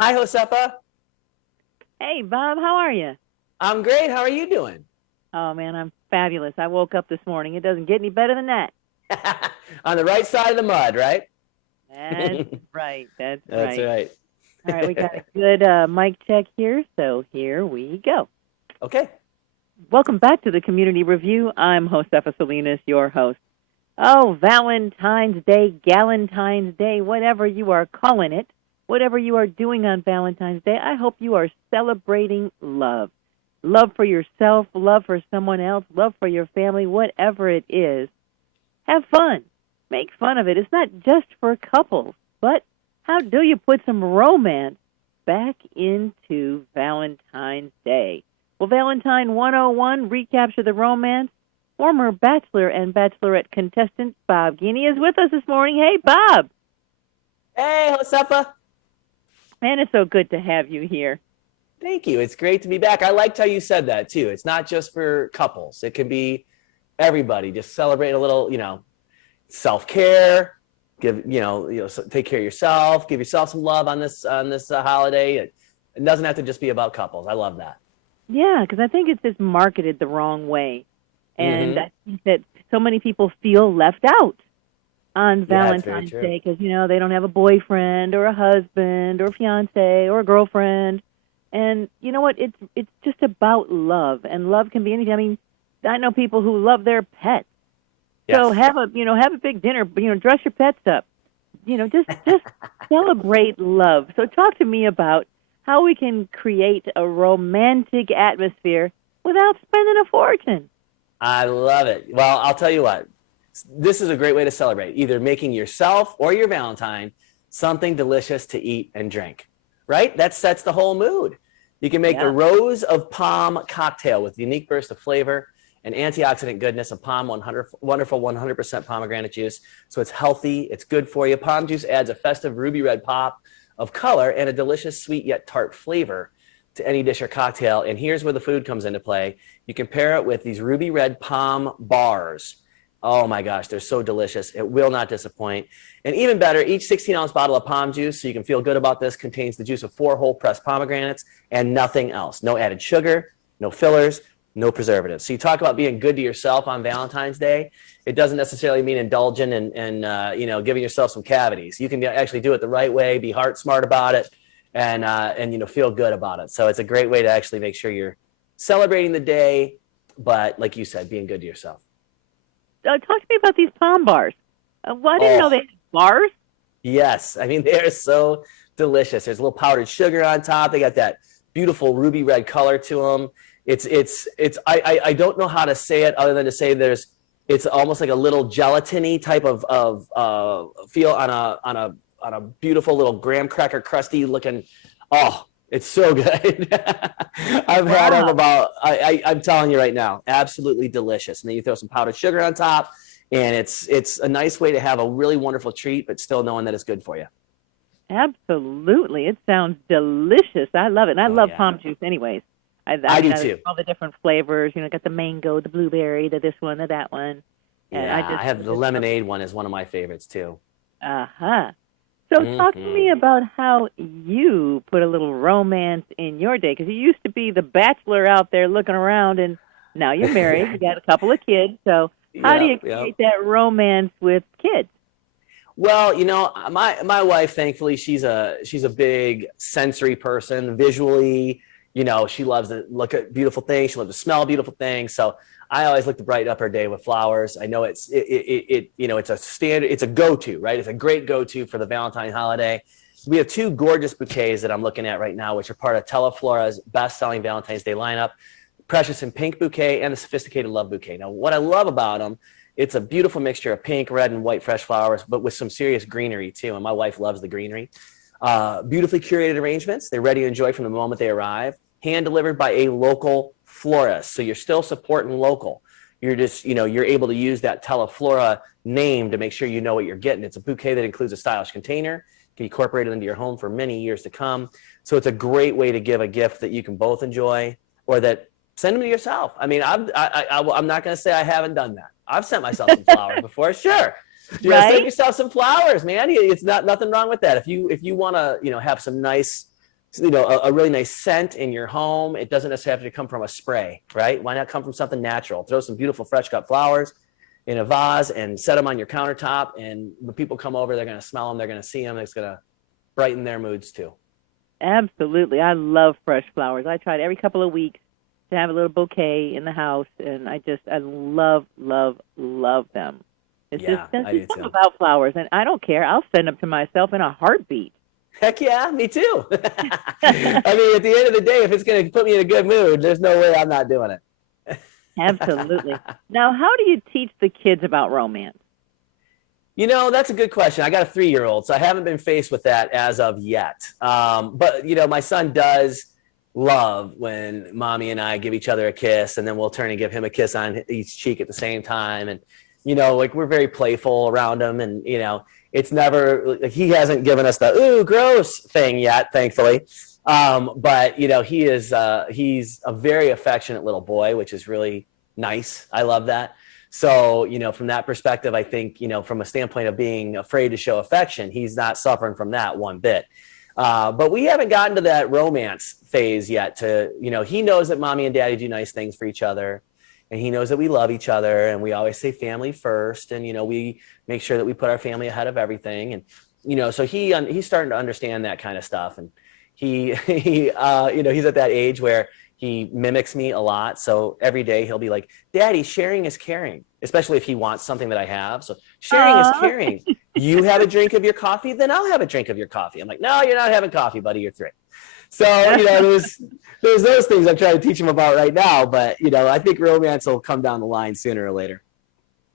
Hi, Josepa. Hey, Bob, how are you? I'm great. How are you doing? Oh, man, I'm fabulous. I woke up this morning. It doesn't get any better than that. On the right side of the mud, right? That's right. That's That's right. right. All right, we got a good mic check here, so here we go. Okay. Welcome back to the Community Review. I'm Josefa Salinas, your host. Oh, Valentine's Day, Galentine's Day, whatever you are calling it, whatever you are doing on Valentine's Day, I hope you are celebrating love. Love for yourself, love for someone else, love for your family, whatever it is. Have fun. Make fun of it. It's not just for couples, but how do you put some romance back into Valentine's Day? Well, Valentine 101, recapture the romance. Former Bachelor and Bachelorette contestant Bob Guiney is with us this morning. Hey, Bob. Hey, Josepa. Man, it's so good to have you here. Thank you. It's great to be back. I liked how you said that too. It's not just for couples. It can be everybody. Just celebrate a little, self-care. Take care of yourself. Give yourself some love on this holiday. It doesn't have to just be about couples. I love that. Yeah, because I think it's just marketed the wrong way. And Mm-hmm. I think that so many people feel left out on Yeah, it's very Valentine's true. Day because, they don't have a boyfriend or a husband or a fiance or a girlfriend. And you know what? It's just about love, and love can be anything. I mean, I know people who love their pets. So Yes. have a big dinner, dress your pets up. Just celebrate love. So talk to me about how we can create a romantic atmosphere without spending a fortune. I love it. Well, I'll tell you what. This is a great way to celebrate, either making yourself or your Valentine something delicious to eat and drink, right? That sets the whole mood. You can make the Yeah. Rose of Palm cocktail with unique burst of flavor and antioxidant goodness of Palm 100, wonderful 100% pomegranate juice. So it's healthy, it's good for you. Palm juice adds a festive ruby red pop of color and a delicious sweet yet tart flavor to any dish or cocktail. And here's where the food comes into play. You can pair it with these ruby red palm bars. Oh my gosh, they're so delicious. It will not disappoint. And even better, each 16-ounce bottle of palm juice, so you can feel good about this, contains the juice of 4 whole pressed pomegranates and nothing else. No added sugar, no fillers, no preservatives. So you talk about being good to yourself on Valentine's Day. It doesn't necessarily mean indulging and giving yourself some cavities. You can actually do it the right way, be heart smart about it, and feel good about it. So it's a great way to actually make sure you're celebrating the day, but like you said, being good to yourself. Talk to me about these palm bars. Well, I didn't know Oh, they had bars. yes. I mean, they are so delicious. There's a little powdered sugar on top. They got that beautiful ruby red color to them. I don't know how to say it other than to say it's almost like a little gelatiny type of feel on a beautiful little graham cracker crusty looking. Oh, it's so good. I've had them Wow. I'm telling you right now, absolutely delicious. And then you throw some powdered sugar on top, and it's a nice way to have a really wonderful treat, but still knowing that it's good for you. Absolutely. It sounds delicious. I love it. And I Oh love yeah, palm juice anyways. I I mean, do I too. all the different flavors, got the mango, the blueberry, the this one, the that one. And Yeah, I have the it's so, lemonade one is one of my favorites too. uh-huh. So talk to Hmm. me about how you put a little romance in your day, because you used to be the bachelor out there looking around, and now you're married. You got a couple of kids. So how do you Yep, yep. create that romance with kids? Well, my wife, thankfully, she's a big sensory person, visually. She loves to look at beautiful things. She loves to smell beautiful things. So I always look to brighten up her day with flowers. I know it's a standard, it's a go-to, right? It's a great go-to for the Valentine holiday. We have 2 gorgeous bouquets that I'm looking at right now, which are part of Teleflora's best-selling Valentine's Day lineup: Precious and Pink bouquet and the Sophisticated Love bouquet. Now, what I love about them, it's a beautiful mixture of pink, red, and white fresh flowers, but with some serious greenery too. And my wife loves the greenery. Beautifully curated arrangements. They're ready to enjoy from the moment they arrive. Hand delivered by a local florist. So you're still supporting local. You're just, you're able to use that Teleflora name to make sure you know what you're getting. It's a bouquet that includes a stylish container, can be incorporated into your home for many years to come. So it's a great way to give a gift that you can both enjoy, or that send them to yourself. I mean, I'm not going to say I haven't done that. I've sent myself some flowers before. Sure. Send Right? yourself some flowers, man. It's not nothing wrong with that. If you want to, have some nice a really nice scent in your home. It doesn't necessarily have to come from a spray, right? Why not come from something natural? Throw some beautiful fresh cut flowers in a vase and set them on your countertop. And when people come over, they're going to smell them. They're going to see them. It's going to brighten their moods too. Absolutely. I love fresh flowers. I try every couple of weeks to have a little bouquet in the house, and I love, love, love them. There's something about flowers, and I don't care. I'll send them to myself in a heartbeat. Heck yeah, me too. I mean, at the end of the day, if it's going to put me in a good mood, there's no way I'm not doing it. Absolutely. Now, how do you teach the kids about romance? That's a good question. I got a 3-year-old, so I haven't been faced with that as of yet. But, my son does love when mommy and I give each other a kiss, and then we'll turn and give him a kiss on each cheek at the same time. And, we're very playful around him. And, it's never, he hasn't given us the, ooh, gross thing yet, thankfully. But, he's a very affectionate little boy, which is really nice. I love that. So, from that perspective, I think, from a standpoint of being afraid to show affection, he's not suffering from that one bit. But we haven't gotten to that romance phase yet he knows that mommy and daddy do nice things for each other. And he knows that we love each other, and we always say family first. And, we make sure that we put our family ahead of everything. And, so he's starting to understand that kind of stuff. And he's at that age where he mimics me a lot. So every day he'll be like, Daddy, sharing is caring, especially if he wants something that I have. So sharing is caring. You have a drink of your coffee, then I'll have a drink of your coffee. I'm like, no, you're not having coffee, buddy. You're 3. So, there's those things I'm trying to teach him about right now. But, I think romance will come down the line sooner or later.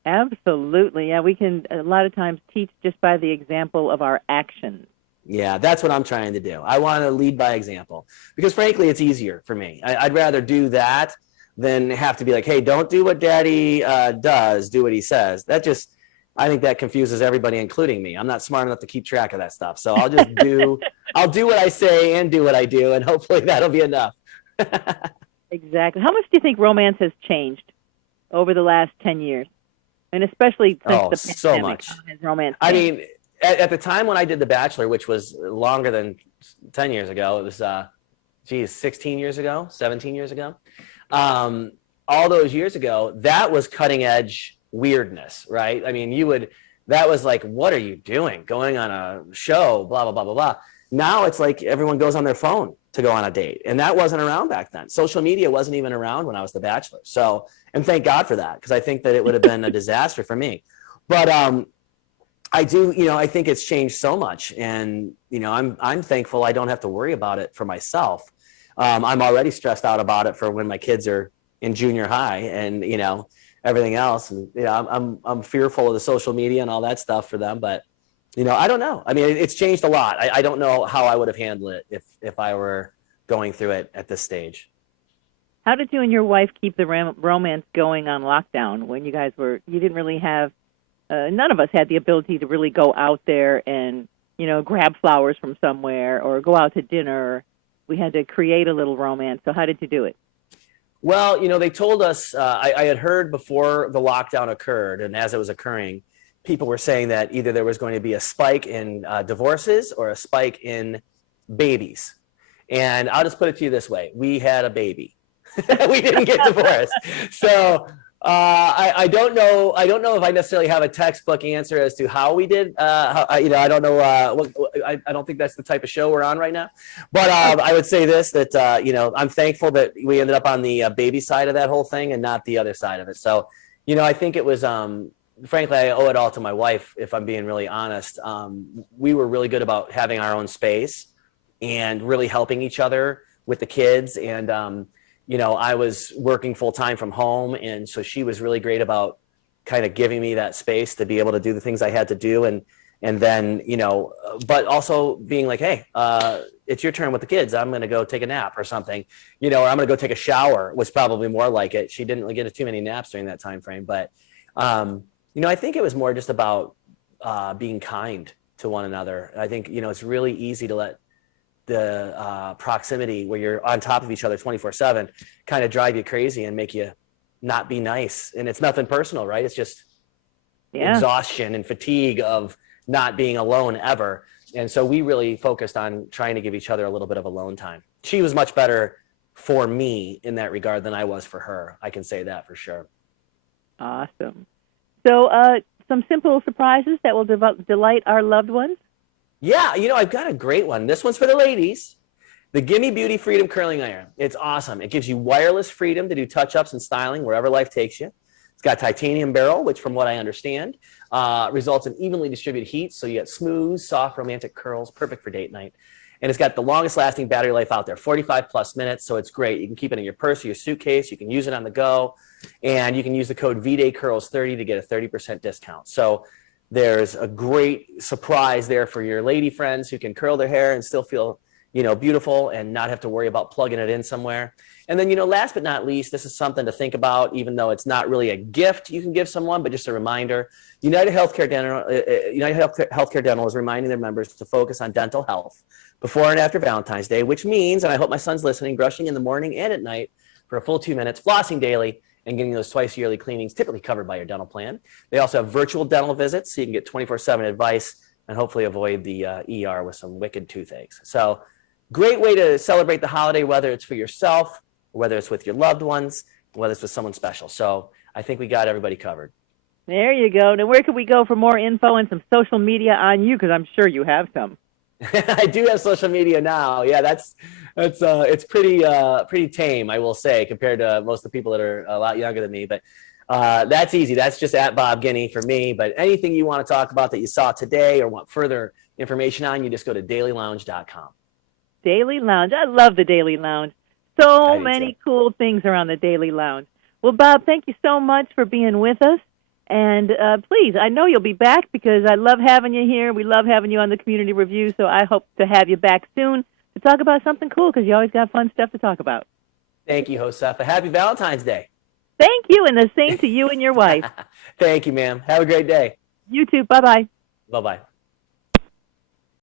Absolutely. Yeah, we can a lot of times teach just by the example of our actions. Yeah, that's what I'm trying to do. I want to lead by example because, frankly, it's easier for me. I'd rather do that than have to be like, hey, don't do what daddy does, do what he says. I think that confuses everybody, including me. I'm not smart enough to keep track of that stuff. So I'll just I'll do what I say and do what I do, and hopefully that'll be enough. Exactly. How much do you think romance has changed over the last 10 years? And especially since the pandemic, so much. Has romance changed? I mean, at the time when I did The Bachelor, which was longer than 10 years ago, it was, 16 years ago, 17 years ago. All those years ago, that was cutting edge weirdness, right? I mean, that was like, what are you doing? Going on a show, blah, blah, blah, blah, blah. Now it's like everyone goes on their phone to go on a date. And that wasn't around back then. Social media wasn't even around when I was The Bachelor. So, and thank God for that, because I think that it would have been a disaster for me. But I think it's changed so much. And, I'm thankful I don't have to worry about it for myself. I'm already stressed out about it for when my kids are in junior high and, everything else. And, I'm fearful of the social media and all that stuff for them. But, I don't know. I mean, it's changed a lot. I don't know how I would have handled it if I were going through it at this stage. How did you and your wife keep the romance going on lockdown when you didn't really have, none of us had the ability to really go out there and, grab flowers from somewhere or go out to dinner. We had to create a little romance. So how did you do it? Well, they told us, I had heard before the lockdown occurred, and as it was occurring, people were saying that either there was going to be a spike in divorces or a spike in babies. And I'll just put it to you this way. We had a baby. We didn't get divorced. So I don't know. I don't know if I necessarily have a textbook answer as to how we did. I don't know. I don't think that's the type of show we're on right now. But I would say this, that, I'm thankful that we ended up on the baby side of that whole thing and not the other side of it. So, I think it was, frankly, I owe it all to my wife, if I'm being really honest. We were really good about having our own space and really helping each other with the kids. And, I was working full time from home. And so she was really great about kind of giving me that space to be able to do the things I had to do. And then, but also being like, hey, it's your turn with the kids. I'm going to go take a nap or something, or I'm going to go take a shower was probably more like it. She didn't really get too many naps during that time frame. But, I think it was more just about being kind to one another. I think, it's really easy to let the proximity where you're on top of each other 24/7 kind of drive you crazy and make you not be nice. And it's nothing personal, right? It's just exhaustion and fatigue of not being alone ever. And so we really focused on trying to give each other a little bit of alone time. She was much better for me in that regard than I was for her. I can say that for sure. Awesome. So some simple surprises that will delight our loved ones? Yeah, I've got a great one. This one's for the ladies. The Guiney Beauty Freedom Curling Iron. It's awesome. It gives you wireless freedom to do touch-ups and styling wherever life takes you. It's got titanium barrel, which from what I understand, results in evenly distributed heat. So you get smooth, soft, romantic curls, perfect for date night. And it's got the longest lasting battery life out there, 45 plus minutes. So it's great. You can keep it in your purse or your suitcase. You can use it on the go. And you can use the code VDayCurls30 to get a 30% discount. So there's a great surprise there for your lady friends who can curl their hair and still feel beautiful and not have to worry about plugging it in somewhere. And then, last but not least, this is something to think about, even though it's not really a gift you can give someone, but just a reminder. United Healthcare Dental is reminding their members to focus on dental health before and after Valentine's Day, which means, and I hope my son's listening, brushing in the morning and at night for a full 2 minutes, flossing daily, and getting those twice yearly cleanings typically covered by your dental plan. They also have virtual dental visits, so you can get 24/7 advice and hopefully avoid the ER with some wicked toothaches. So great way to celebrate the holiday, whether it's for yourself, whether it's with your loved ones, whether it's with someone special. So I think we got everybody covered. There you go. Now, where can we go for more info and some social media on you? Because I'm sure you have some. I do have social media now. Yeah, it's pretty tame, I will say, compared to most of the people that are a lot younger than me. But that's easy. That's just at Bob Guiney for me. But anything you want to talk about that you saw today or want further information on, you just go to dailylounge.com. Daily Lounge. I love the Daily Lounge. So many cool things around the Daily Lounge. Well, Bob, thank you so much for being with us. And please, I know you'll be back because I love having you here. We love having you on the Community Review, so I hope to have you back soon to talk about something cool because you always got fun stuff to talk about. Thank you, Josefa. Happy Valentine's Day. Thank you, and the same to you and your wife. Thank you, ma'am. Have a great day. You too. Bye-bye. Bye-bye.